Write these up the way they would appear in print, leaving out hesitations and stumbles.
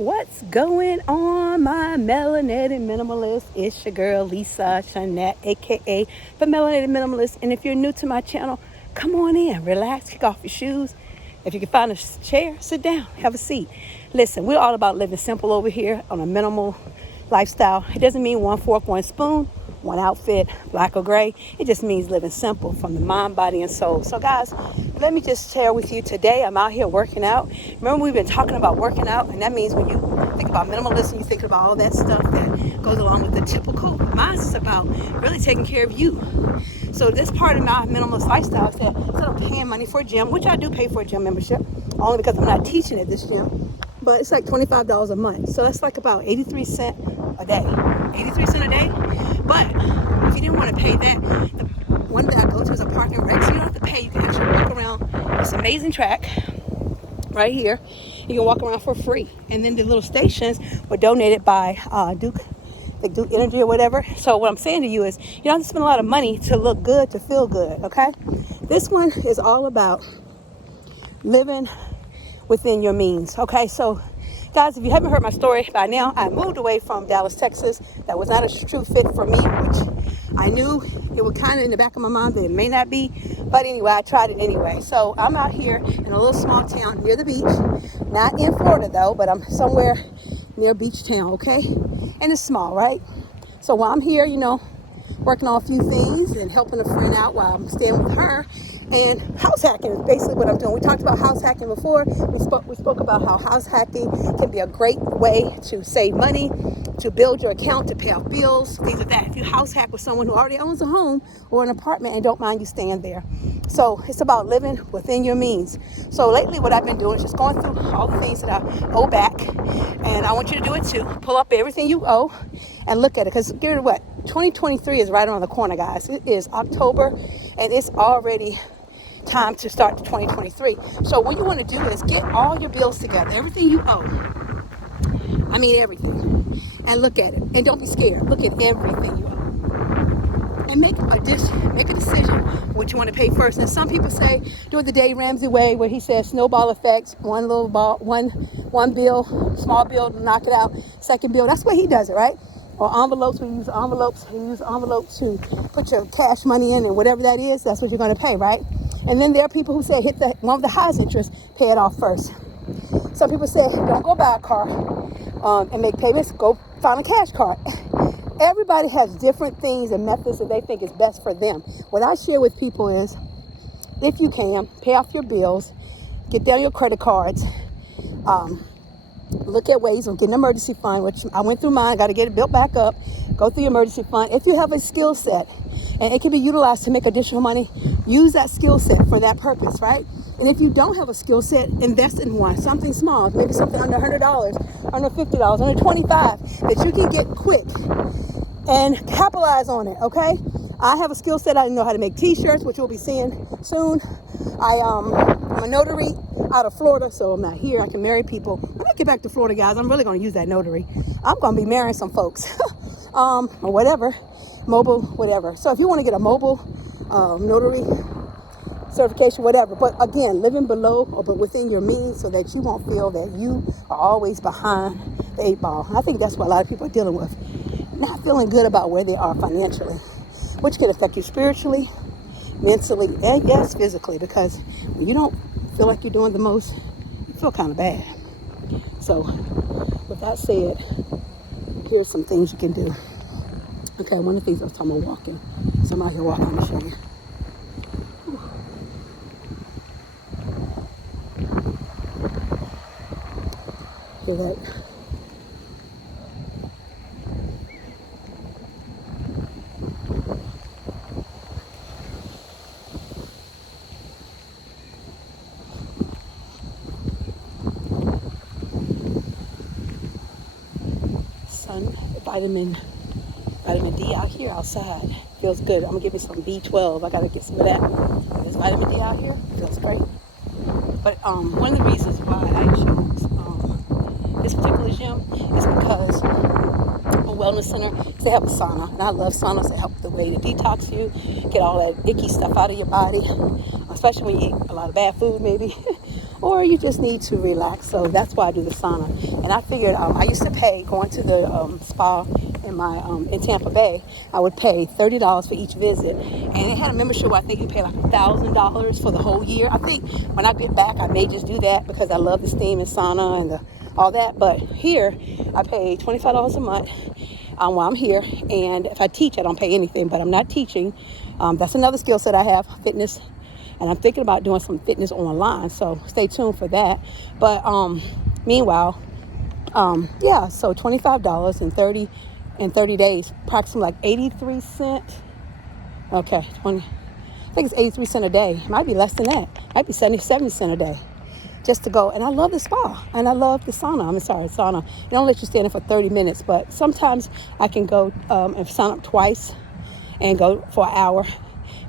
What's going on, my melanated minimalist? It's your girl Lisa Shanette, aka the melanated minimalist. And if you're new to my channel, come on in, relax, kick off your shoes. If you can find a chair, sit down, have a seat. Listen, we're all about living simple over here on a minimal lifestyle. It doesn't mean one fork, one spoon, one outfit, black or gray. It just means living simple from the mind, body, and soul. So guys, let me just share with you today. I'm out here working out. Remember, we've been talking about working out, and that means when you think about minimalism, you think about all that stuff that goes along with the typical. Mine's about really taking care of you. So this part of my minimalist lifestyle is that instead of paying money for a gym, which I do pay for a gym membership, only because I'm not teaching at this gym, but it's like $25 a month. So that's like about 83 cents a day. 83 cents a day. But if you didn't want to pay that, the one that I go to is a park and rec, so you don't have to pay. You can actually walk around this amazing track right here. You can walk around for free. And then the little stations were donated by Duke Energy or whatever. So what I'm saying to you is you don't have to spend a lot of money to look good, to feel good, okay? This one is all about living within your means, okay? So guys, if you haven't heard my story by now, I moved away from Dallas, Texas. That was not a true fit for me, which I knew it was kind of in the back of my mind that it may not be. But anyway, I tried it anyway. So I'm out here in a little small town near the beach. Not in Florida though, but I'm somewhere near beach town, okay? And it's small, right? So while I'm here, working on a few things and helping a friend out while I'm staying with her. And house hacking is basically what I'm doing. We talked about house hacking before. We spoke about how house hacking can be a great way to save money, to build your account, to pay off bills, things like that. If you house hack with someone who already owns a home or an apartment and don't mind you staying there. So it's about living within your means. So lately what I've been doing is just going through all the things that I owe back. And I want you to do it too. Pull up everything you owe and look at it. Because give it what? 2023 is right around the corner, guys. It is October and it's already time to start to 2023. So what you want to do is get all your bills together, everything you owe. I mean everything. And look at it. And don't be scared. Look at everything you owe. And make a decision what you want to pay first. And some people say, do it the Dave Ramsey way, where he says snowball effects, one little ball, one bill, small bill to knock it out, second bill. That's the way he does it, right? Or envelopes, we use envelopes to put your cash money in, and whatever that is, that's what you're going to pay, right? And then there are people who say hit the one with the highest interest, pay it off first. Some people say don't go buy a car and make payments, go find a cash card. Everybody has different things and methods that they think is best for them. What I share with people is, if you can, pay off your bills, get down your credit cards, look at ways of getting an emergency fund, which I went through mine, got to get it built back up, go through your emergency fund. If you have a skill set and it can be utilized to make additional money, use that skill set for that purpose, right? And if you don't have a skill set, invest in one, something small, maybe something under $100, under $50, under $25 that you can get quick and capitalize on it, okay? I have a skill set. I know how to make t-shirts, which you'll be seeing soon. I'm a notary out of Florida, so I'm not here. I can marry people. When I get back to Florida, guys, I'm really going to use that notary. I'm going to be marrying some folks or whatever, mobile, whatever. So if you want to get a mobile notary certification, whatever. But again, living below or but within your means so that you won't feel that you are always behind the eight ball. I think that's what a lot of people are dealing with. Not feeling good about where they are financially, which can affect you spiritually, mentally, and yes, physically, because when you don't feel like you're doing the most, you feel kind of bad. So with that said, here's some things you can do. Okay, one of the things I was talking about walking. So I'm out here walking, to show you. Hear that? Sun, vitamin D out here outside. Feels good. I'm gonna give me some B12. I gotta get some of that. There's vitamin D out here. Feels great. But one of the reasons why I chose this particular gym is because a wellness center, they have a sauna, and I love saunas. They help the way to detox you, get all that icky stuff out of your body, especially when you eat a lot of bad food maybe, or you just need to relax. So that's why I do the sauna. And I figured I used to pay going to the spa in Tampa Bay. I would pay $30 for each visit, and it had a membership where I think you pay like $1,000 for the whole year. I think when I get back, I may just do that because I love the steam and sauna and all that. But here, I pay $25 a month while I'm here, and if I teach, I don't pay anything. But I'm not teaching. That's another skill set I have, fitness. And I'm thinking about doing some fitness online, so stay tuned for that. But meanwhile, so $25 in 30 days, approximately like 83 cents. Okay, I think it's 83 cents a day. It might be less than that. It might be 70 cents a day just to go. And I love the spa, and I love the sauna. Sauna. They don't let you stand in for 30 minutes, but sometimes I can go and sign up twice and go for an hour.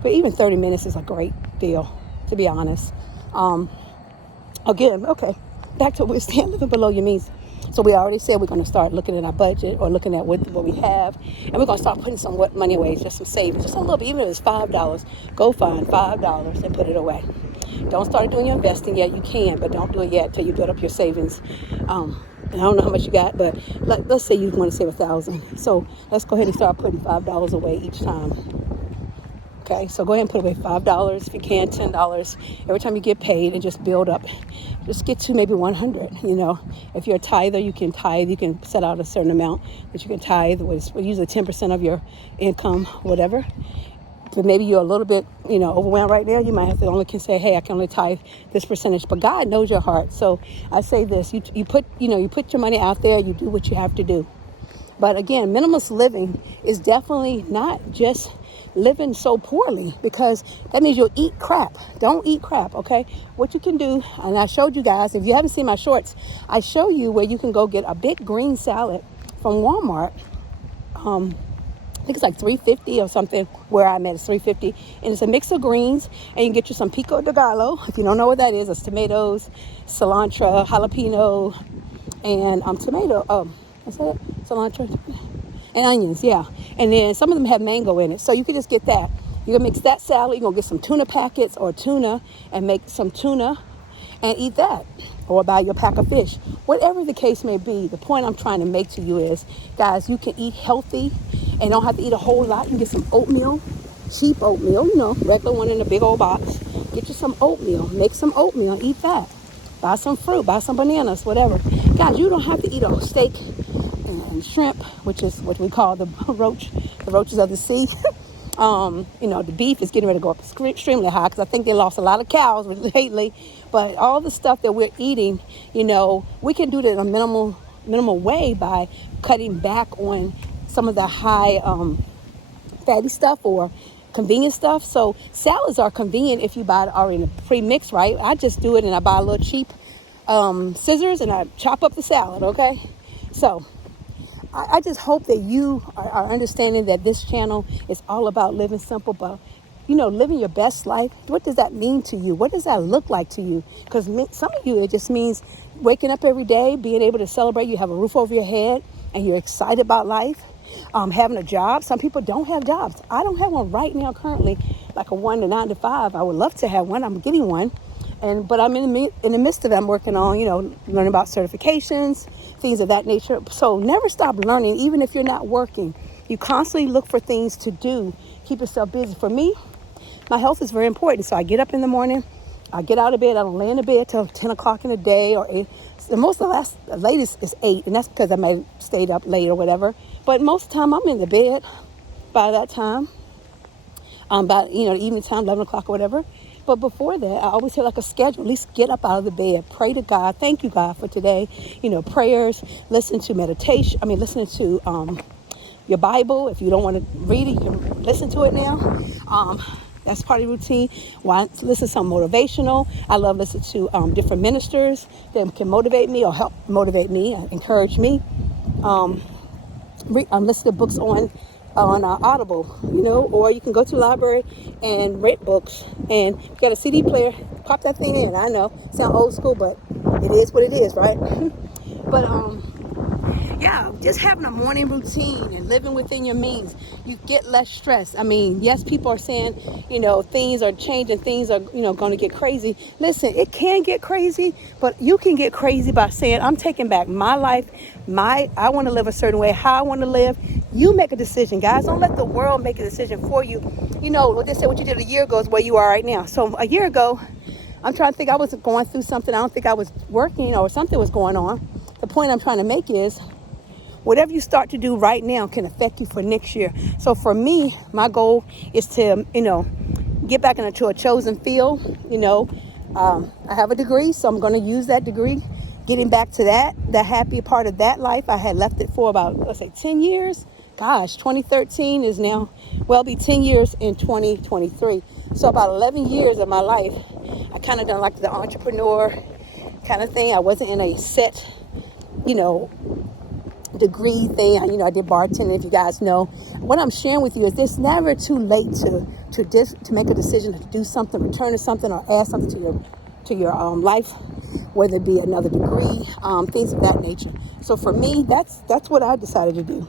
But even 30 minutes is a great deal, to be honest. Again, okay, back to what we're saying, living below your means. So we already said we're going to start looking at our budget or looking at what we have, and we're going to start putting some money away, just some savings, just a little bit, even if it's $5. Go find $5 and put it away. Don't start doing your investing yet. You can, but don't do it yet till you build up your savings. And I don't know how much you got, but let's say you want to save $1,000. So let's go ahead and start putting $5 away each time. Okay, so go ahead and put away $5 if you can, $10 every time you get paid, and just build up. Just get to maybe 100. If you're a tither, you can tithe. You can set out a certain amount that you can tithe, usually 10% of your income, whatever. But maybe you're a little bit, overwhelmed right now. You might have to only can say, hey, I can only tithe this percentage. But God knows your heart. So I say this: you put your money out there. You do what you have to do. But again, minimalist living is definitely not just living so poorly, because that means you'll eat crap. Don't eat crap, okay? What you can do, and I showed you guys, if you haven't seen my shorts, I show you where you can go get a big green salad from Walmart. I think it's like $3.50 or something. Where I'm at is $3.50, and it's a mix of greens. And you can get you some pico de gallo. If you don't know what that is, it's tomatoes, cilantro, jalapeno, and tomato. What's that? Cilantro and onions, yeah. And then some of them have mango in it, so you can just get that. You can mix that salad. You're gonna get some tuna packets or tuna and make some tuna and eat that, or buy your pack of fish. Whatever the case may be, the point I'm trying to make to you is, guys, you can eat healthy and don't have to eat a whole lot. You can get some oatmeal, cheap oatmeal, regular one in a big old box. Get you some oatmeal, make some oatmeal, eat that. Buy some fruit, buy some bananas, whatever. Guys, you don't have to eat a steak and shrimp, which is what we call the roaches of the sea. The beef is getting ready to go up extremely high, because I think they lost a lot of cows lately. But all the stuff that we're eating, we can do it in a minimal way by cutting back on some of the high fatty stuff or convenient stuff. So salads are convenient if you buy it already pre-mixed, right? I just do it, and I buy a little cheap scissors, and I chop up the salad, okay? So I just hope that you are understanding that this channel is all about living simple, but living your best life. What does that mean to you? What does that look like to you? Because some of you, it just means waking up every day, being able to celebrate. You have a roof over your head, and you're excited about life. Having a job. Some people don't have jobs. I don't have one right now currently, like a 1 to 9 to 5. I would love to have one. I'm getting one. But I'm in the midst of it. I'm working on, learning about certifications, things of that nature. So never stop learning, even if you're not working. You constantly look for things to do. Keep yourself busy. For me, my health is very important. So I get up in the morning. I get out of bed. I don't lay in the bed till 10 o'clock in the day or 8. The latest is 8, and that's because I might have stayed up late or whatever. But most of the time, I'm in the bed by that time. By the evening time, 11 o'clock or whatever. But before that, I always have like a schedule. At least get up out of the bed, pray to God. Thank you, God, for today. Prayers. Listen to meditation. Listen to your Bible. If you don't want to read it, you can listen to it now. That's part of the routine. Listen to something motivational. I love listening to different ministers that can motivate me or help motivate me, encourage me. Listen to books on Audible, or you can go to the library and rent books. And if you got a CD player, pop that thing in. I know, sound old school, but it is what it is, right? But yeah, just having a morning routine and living within your means, you get less stress. I mean, yes, people are saying, things are changing, things are, going to get crazy. Listen, it can get crazy, but you can get crazy by saying, I'm taking back my life. I want to live a certain way, how I want to live. You make a decision, guys. Don't let the world make a decision for you. What they said, what you did a year ago is where you are right now. So a year ago, I'm trying to think, I was going through something. I don't think I was working or something was going on. The point I'm trying to make is, whatever you start to do right now can affect you for next year. So for me, my goal is to, get back into a chosen field. I have a degree, so I'm going to use that degree. Getting back to the happy part of that life, I had left it for about, 10 years. Gosh, 2013 is now, well, it'll be 10 years in 2023. So about 11 years of my life, I kind of done like the entrepreneur kind of thing. I wasn't in a set, degree thing. I did bartending, if you guys know. What I'm sharing with you is it's never too late to make a decision to do something, return to something, or add something to your life, whether it be another degree, things of that nature. So for me, that's what I decided to do.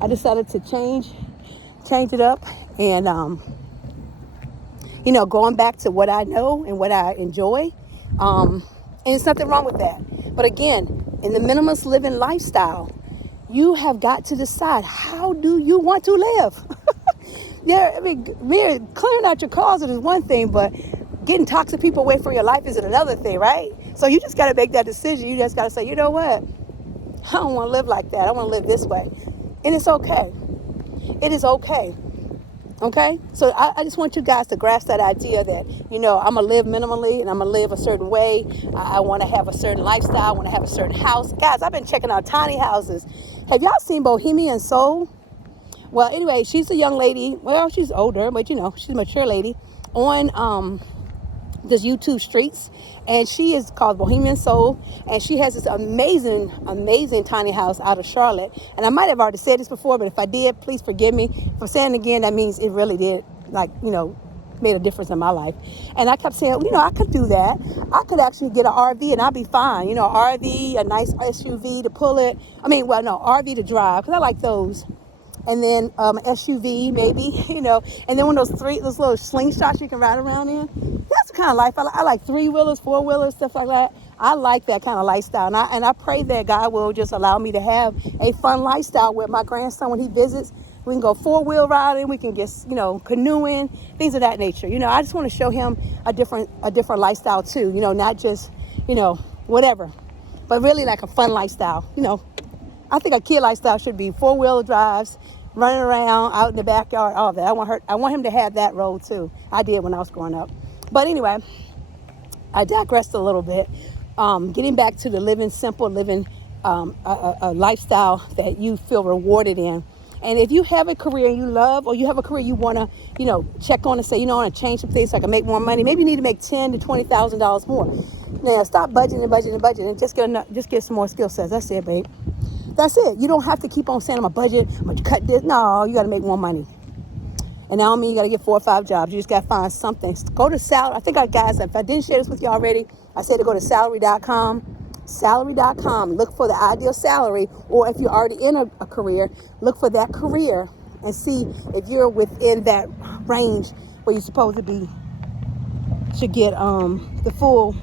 I decided to change it up, and going back to what I know and what I enjoy. And there's nothing wrong with that. But again, in the minimalist living lifestyle, you have got to decide, how do you want to live? Clearing out your closet is one thing, but getting toxic people away from your life is another thing, right? So you just got to make that decision. You just got to say, you know what? I don't want to live like that. I want to live this way. And it's okay. It is okay. Okay? So I just want you guys to grasp that idea that, I'm going to live minimally and I'm going to live a certain way. I want to have a certain lifestyle. I want to have a certain house. Guys, I've been checking out tiny houses. Have y'all seen Bohemian Soul? Well, anyway, she's a young lady. Well, she's older, but she's a mature lady on this YouTube streets, and she is called Bohemian Soul, and she has this amazing tiny house out of Charlotte. And I might have already said this before, but if I did, please forgive me for saying it again. That means it really did, made a difference in my life. And I kept saying, I could do that. I could actually get an RV and I'll be fine. RV, a nice SUV to pull it. RV to drive, because I like those. And then SUV maybe, and then one of those little slingshots you can ride around in. That's the kind of life I like. 3-wheelers, 4-wheelers, stuff like that. I like that kind of lifestyle. And I pray that God will just allow me to have a fun lifestyle with my grandson when he visits. We can go 4-wheel riding. We can get, canoeing, things of that nature. I just want to show him a different lifestyle too. Not just, whatever, but really like a fun lifestyle. I think a kid lifestyle should be 4-wheel drives, running around out in the backyard, all of that. I want him to have that role too. I did when I was growing up. But anyway, I digressed a little bit. Getting back to the living simple, living a lifestyle that you feel rewarded in. And if you have a career you love, or you have a career you want to, check on and say, I want to change some things so I can make more money. Maybe you need to make $10,000 to $20,000 more. Now stop budgeting and just get some more skill sets. That's it, babe. That's it. You don't have to keep on saying I'm a budget, I'm going to cut this. No, you got to make more money. And I don't mean you got to get 4 or 5 jobs. You just got to find something. Go to salary. I think guys, if I didn't share this with you already, I said to go to salary.com. Salary.com. Look for the ideal salary. Or if you're already in a career, look for that career and see if you're within that range where you're supposed to be to get the full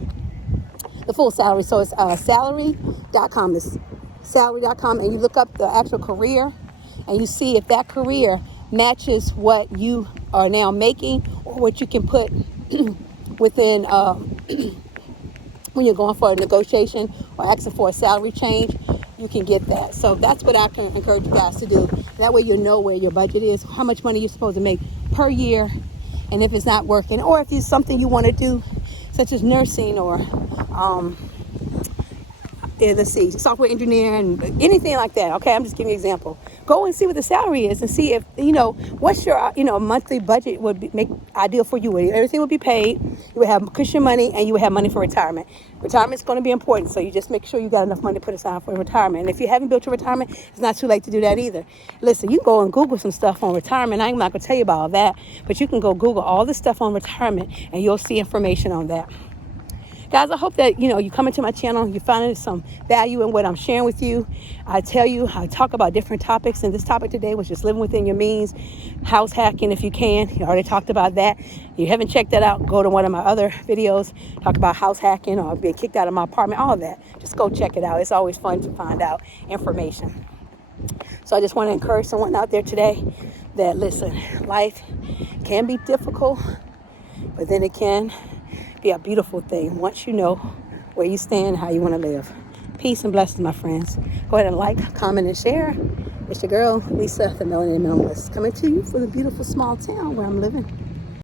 salary. So it's salary.com. It's salary.com, and you look up the actual career and you see if that career matches what you are now making, or what you can put within when you're going for a negotiation or asking for a salary change, you can get that. So that's what I can encourage you guys to do. That way you know where your budget is, how much money you're supposed to make per year, and if it's not working, or if it's something you want to do, such as nursing or software engineer and anything like that. Okay, I'm just giving you an example. Go and see what the salary is and see if, what's your, monthly budget would make ideal for you. Everything would be paid. You would have cushion money, and you would have money for retirement. Retirement is going to be important, so you just make sure you got enough money to put aside for retirement. And if you haven't built your retirement, it's not too late to do that either. Listen, you can go and Google some stuff on retirement. I'm not going to tell you about all that, but you can go Google all this stuff on retirement, and you'll see information on that. Guys, I hope that, you come into my channel, you find some value in what I'm sharing with you. I tell you, I talk about different topics, and this topic today was just living within your means, house hacking if you can. I already talked about that. If you haven't checked that out, go to one of my other videos, talk about house hacking or being kicked out of my apartment, all of that. Just go check it out. It's always fun to find out information. So I just want to encourage someone out there today that, listen, life can be difficult, but then it can be a beautiful thing once you know where you stand, how you want to live. Peace and blessings, my friends. Go ahead and like, comment, and share. It's your girl, Lisa, the Melanated Minimalist, coming to you from the beautiful small town where I'm living.